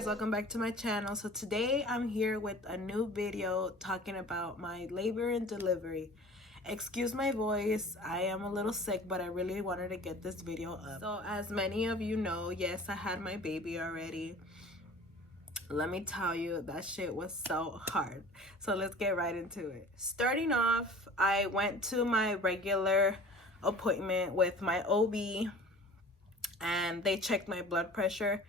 guys, welcome back to my channel. So today I'm here with a new video talking about my labor and delivery. Excuse my voice, I am a little sick, but I really wanted to get this video up. So as many of you know, yes, I had my baby already. Let me tell you, that shit was so hard. So let's get right into it. Starting off, I went to my regular appointment with my OB and they checked my blood pressure.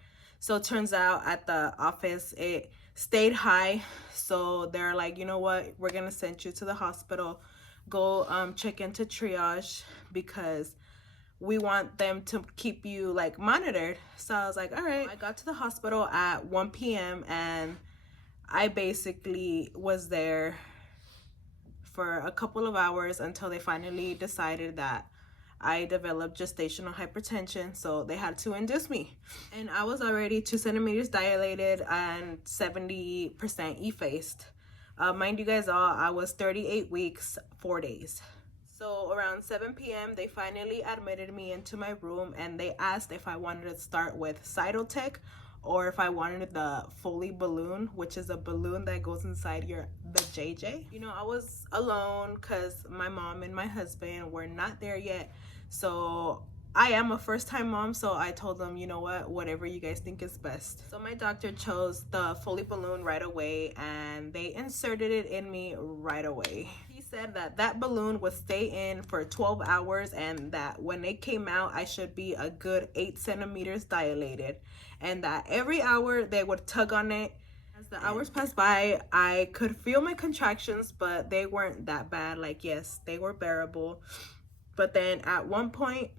So it turns out at the office it stayed high, so they're like, you know what, we're gonna send you to the hospital, go check into triage because we want them to keep you like monitored. So I was like, all right. I got to the hospital at 1 p.m. and I basically was there for a couple of hours until they finally decided that I developed gestational hypertension, so they had to induce me. And I was already 2 centimeters dilated and 70% effaced. Mind you guys all, I was 38 weeks, 4 days. So around 7 p.m., they finally admitted me into my room and they asked if I wanted to start with Cytotec or if I wanted the Foley balloon, which is a balloon that goes inside the JJ. You know, I was alone because my mom and my husband were not there yet. So I am a first-time mom, so I told them, you know what, whatever you guys think is best. So my doctor chose the Foley balloon right away and they inserted it in me right away. He said that that balloon would stay in for 12 hours and that when it came out, I should be a good 8 centimeters dilated, and that every hour they would tug on it. As the hours passed by, I could feel my contractions, but they weren't that bad. Like, yes, they were bearable. But then at one point,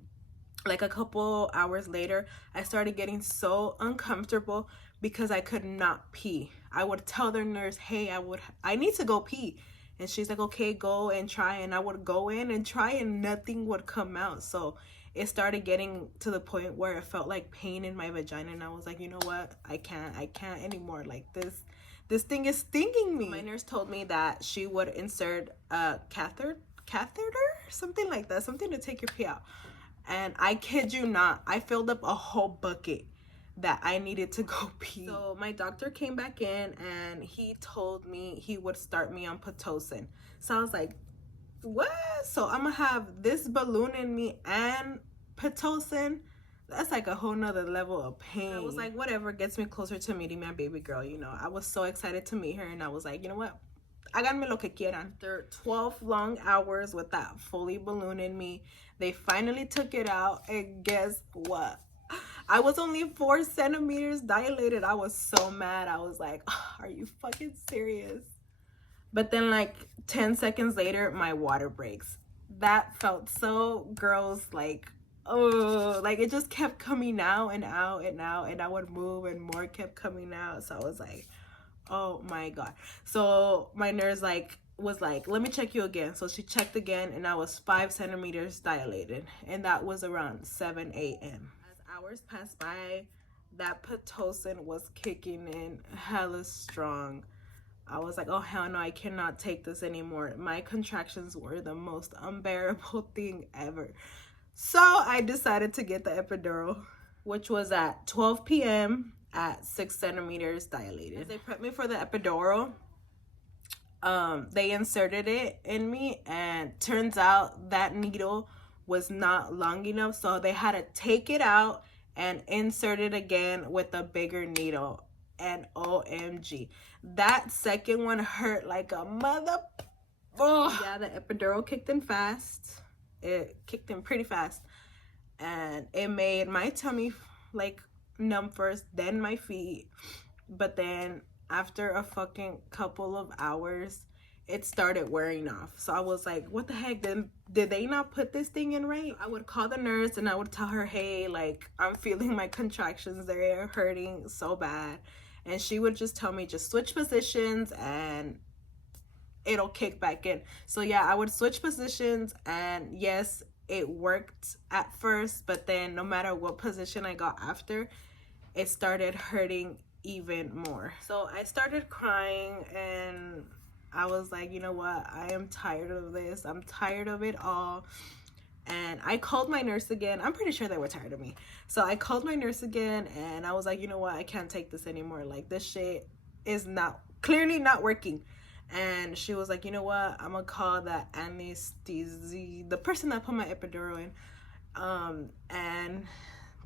like a couple hours later, I started getting so uncomfortable because I could not pee. I would tell the nurse, hey, I need to go pee. And she's like, okay, go and try. And I would go in and try and nothing would come out. So it started getting to the point where it felt like pain in my vagina. And I was like, you know what? I can't anymore. Like this thing is stinging me. My nurse told me that she would insert a catheter, something like that, something to take your pee out. And I kid you not, I filled up a whole bucket that I needed to go pee. So my doctor came back in and he told me he would start me on Pitocin. So I was like, what? So I'm gonna have this balloon in me and Pitocin? That's like a whole nother level of pain. I was like, whatever gets me closer to meeting my baby girl, you know. I was so excited to meet her and I was like, you know what? Háganme lo que quieran. After 12 long hours with that Foley balloon in me, they finally took it out, and guess what? I was only 4 centimeters dilated. I was so mad. I was like, oh, are you fucking serious? But then like 10 seconds later, my water breaks. That felt so gross. Like, oh, like it just kept coming out and out and out, and I would move and more kept coming out. So I was like, oh my god. So my nurse was like, let me check you again. So she checked again and I was 5 centimeters dilated, and that was around 7 a.m. As hours passed by, that Pitocin was kicking in hella strong. I was like, oh hell no, I cannot take this anymore. My contractions were the most unbearable thing ever. So I decided to get the epidural, which was at 12 p.m. at 6 centimeters dilated. As they prepped me for the epidural, they inserted it in me, and turns out that needle was not long enough, so they had to take it out and insert it again with a bigger needle. And OMG, that second one hurt like a mother. Oh yeah, the epidural kicked in fast. It kicked in pretty fast, and it made my tummy like numb first, then my feet. But then after a fucking couple of hours, it started wearing off. So I was like, what the heck, did they not put this thing in right? I would call the nurse and I would tell her, hey, like, I'm feeling my contractions, they're hurting so bad. And she would just tell me, just switch positions and it'll kick back in. So yeah, I would switch positions, and yes, it worked at first, but then no matter what position I got after, it started hurting even more. So I started crying and I was like, you know what, I am tired of this. I'm tired of it all. And I called my nurse again. I'm pretty sure they were tired of me. So I called my nurse again and I was like, you know what? I can't take this anymore. Like, this shit is clearly not working. And she was like, you know what? I'm gonna call the the person that put my epidural in. And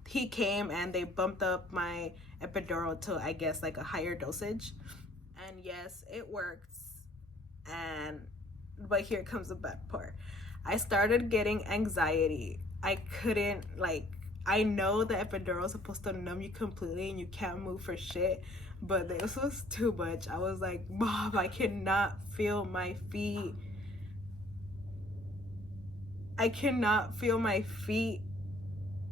he came and they bumped up my epidural to, I guess, like a higher dosage. And yes, it works. But here comes the bad part. I started getting anxiety. I couldn't, like, I know the epidural is supposed to numb you completely and you can't move for shit, but this was too much. I was like, Mom, I cannot feel my feet. I cannot feel my feet.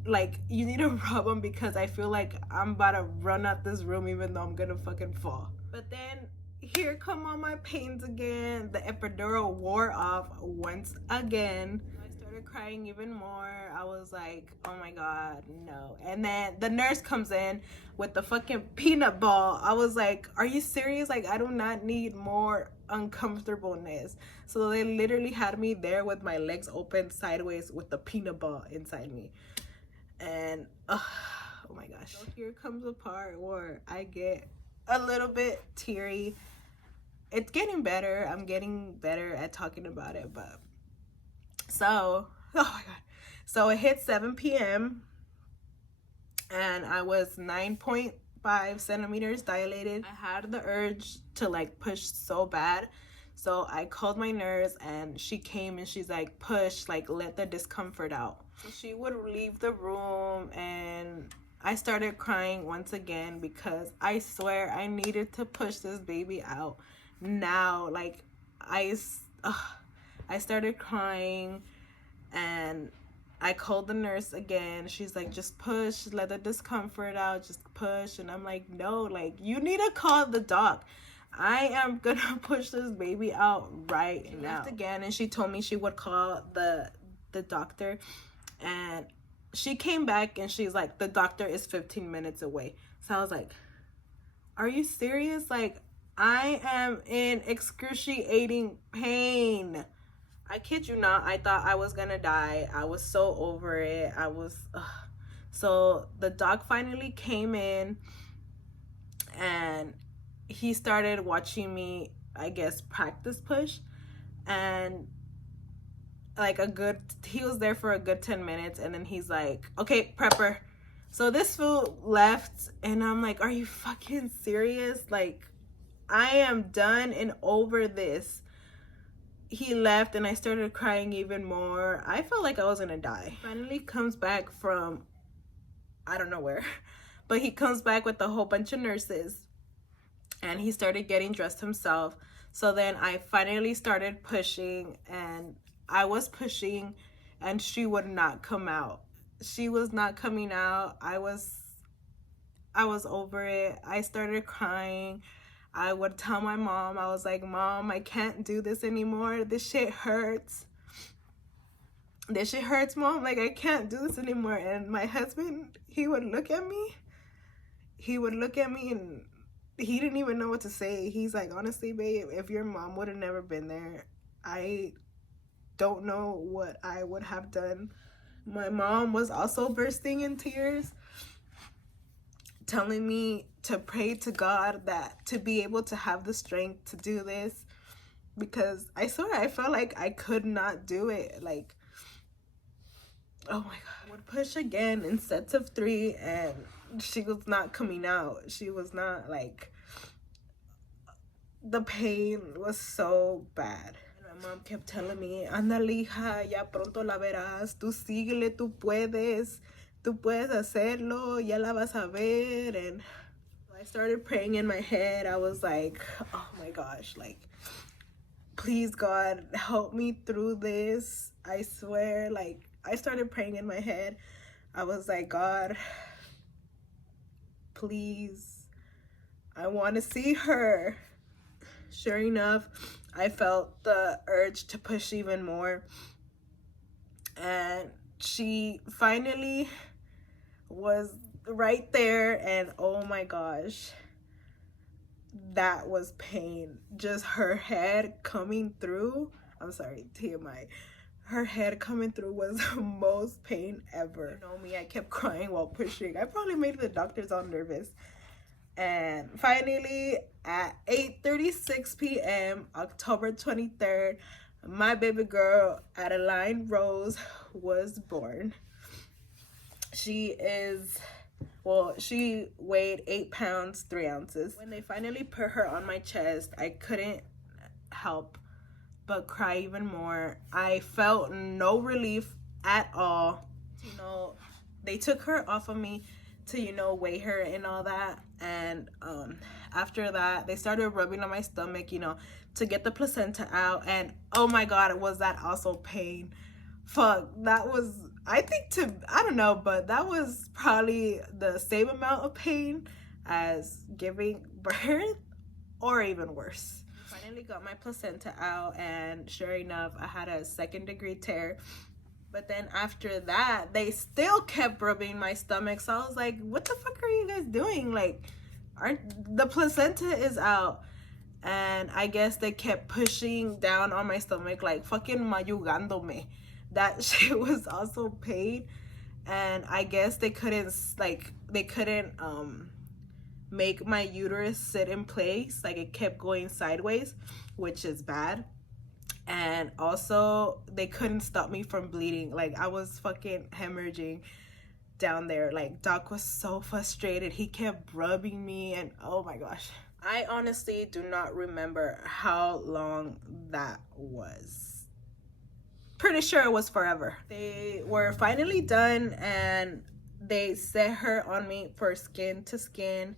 Like, you need to rub them because I feel like I'm about to run out this room even though I'm gonna fucking fall. But then here come all my pains again. The epidural wore off once again. I started crying even more. I was like, oh my God, no. And then the nurse comes in with the fucking peanut ball. I was like, are you serious? Like, I do not need more uncomfortableness. So they literally had me there with my legs open sideways with the peanut ball inside me. And oh my gosh, so here comes a part where I get a little bit teary. It's getting better. I'm getting better at talking about it. But so, oh my God, so it hit 7 p.m. and I was 9.5 centimeters dilated. I had the urge to like push so bad. So I called my nurse and she came and she's like, push, like let the discomfort out. So she would leave the room and I started crying once again because I swear I needed to push this baby out now. Like I started crying and I called the nurse again. She's like, just push, let the discomfort out, just push. And I'm like, no, like you need to call the doc. I am gonna push this baby out right now. She left again and she told me she would call the doctor. And she came back and she's like, the doctor is 15 minutes away. So I was like, are you serious? Like, I am in excruciating pain. I kid you not, I thought I was gonna die. I was so over it. So the doc finally came in and he started watching me, I guess, practice push. And like he was there for a good 10 minutes and then he's like, okay, prepper. So this fool left and I'm like, are you fucking serious? Like, I am done and over this. He left and I started crying even more. I felt like I was gonna die. Finally comes back from I don't know where, but he comes back with a whole bunch of nurses and he started getting dressed himself. So then I finally started pushing and I was pushing and she would not come out. She was not coming out. I was over it. I started crying. I would tell my mom, I was like, Mom, I can't do this anymore. This shit hurts. This shit hurts, Mom. Like, I can't do this anymore. And my husband, he would look at me. He would look at me and he didn't even know what to say. He's like, honestly, babe, if your mom would have never been there, I don't know what I would have done. My mom was also bursting in tears, telling me to pray to God that to be able to have the strength to do this, because I swear I felt like I could not do it. Like, oh my God. I would push again in sets of 3 and she was not coming out. She was not, like, the pain was so bad. And my mom kept telling me, ándale, hija, ya pronto la verás, tú síguele, tú puedes hacerlo, ya la vas a ver. And I started praying in my head. I was like, oh my gosh, like, please God, help me through this. I swear, like, I started praying in my head. I was like, God, please, I want to see her. Sure enough, I felt the urge to push even more. And she finally was right there, and oh my gosh, that was pain. Just her head coming through. I'm sorry, TMI. her head coming through was the most pain ever. You know me, I kept crying while pushing. I probably made the doctors all nervous. And finally, at 8:36 p.m., October 23rd, my baby girl, Adeline Rose, was born. She weighed 8 pounds, 3 ounces. When they finally put her on my chest, I couldn't help but cry even more. I felt no relief at all. You know, they took her off of me to, you know, weigh her and all that. And after that, they started rubbing on my stomach, you know, to get the placenta out. And oh my God, was that also pain? Fuck, that was, I don't know, but that was probably the same amount of pain as giving birth, or even worse. Finally got my placenta out, and sure enough, I had a 2nd-degree tear. But then after that, they still kept rubbing my stomach. So I was like, what the fuck are you guys doing? Like, the placenta is out. And I guess they kept pushing down on my stomach, like fucking mayugándome. That shit was also pain. And I guess they couldn't make my uterus sit in place. Like, it kept going sideways, which is bad. And also they couldn't stop me from bleeding. Like, I was fucking hemorrhaging down there. Like, Doc was so frustrated. He kept rubbing me, and oh my gosh, I honestly do not remember how long that was. Pretty sure it was forever. They were finally done, and they set her on me for skin to skin.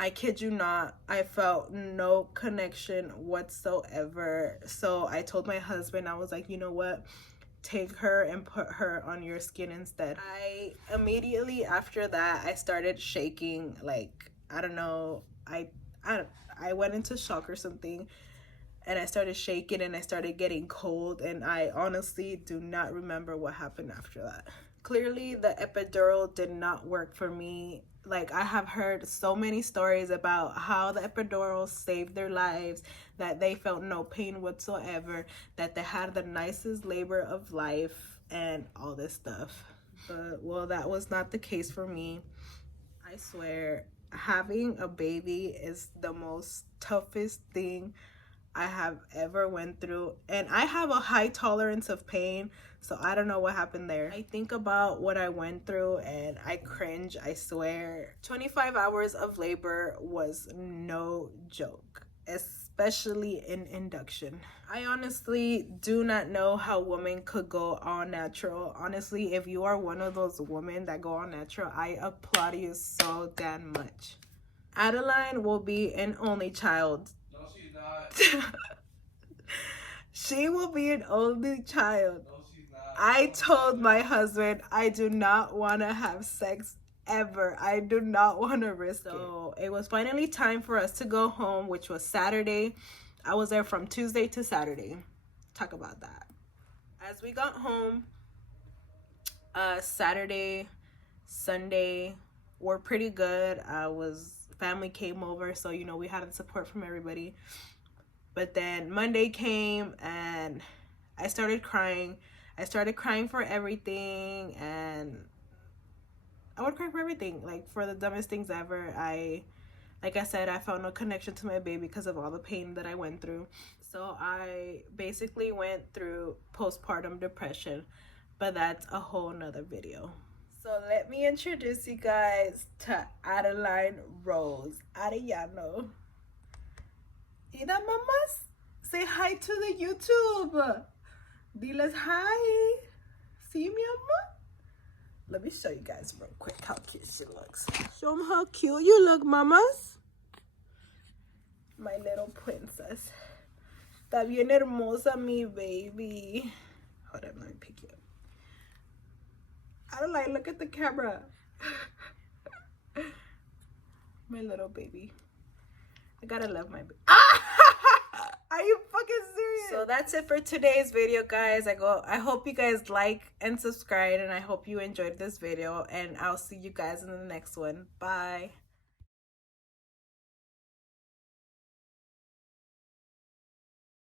I kid you not, I felt no connection whatsoever. So I told my husband, I was like, you know what? Take her and put her on your skin instead. I immediately after that, I started shaking. Like, I don't know, I went into shock or something, and I started shaking, and I started getting cold, and I honestly do not remember what happened after that. Clearly, the epidural did not work for me. Like, I have heard so many stories about how the epidural saved their lives, that they felt no pain whatsoever, that they had the nicest labor of life, and all this stuff. But, well, that was not the case for me. I swear, having a baby is the most toughest thing I have ever went through, and I have a high tolerance of pain, so I don't know what happened there. I think about what I went through and I cringe, I swear. 25 hours of labor was no joke, especially in induction. I honestly do not know how women could go all natural. Honestly, if you are one of those women that go all natural, I applaud you so damn much. Adeline will be an only child. No, she's not. She will be an only child. No, she's not. I told my husband I do not want to have sex ever. I do not want to risk it. So it was finally time for us to go home, which was Saturday. I was there from Tuesday to Saturday. Talk about that. As we got home, Saturday, Sunday were pretty good. Family came over, so you know we had the support from everybody. But then Monday came, and I started crying. I started crying for everything, and I would cry for everything, like for the dumbest things ever. Like I said, I felt no connection to my baby because of all the pain that I went through. So I basically went through postpartum depression, but that's a whole nother video. So let me introduce you guys to Adeline Rose Arellano. Ida mamas, say hi to the YouTube. Diles hi. See me, mama? Let me show you guys real quick how cute she looks. Show them how cute you look, mamas. My little princess. Está bien hermosa, mi baby. Hold on, let me pick you up. Adeline, look at the camera. My little baby. I gotta love my baby. Are you fucking serious? So that's it for today's video, guys. I hope you guys like and subscribe, and I hope you enjoyed this video, and I'll see you guys in the next one. Bye.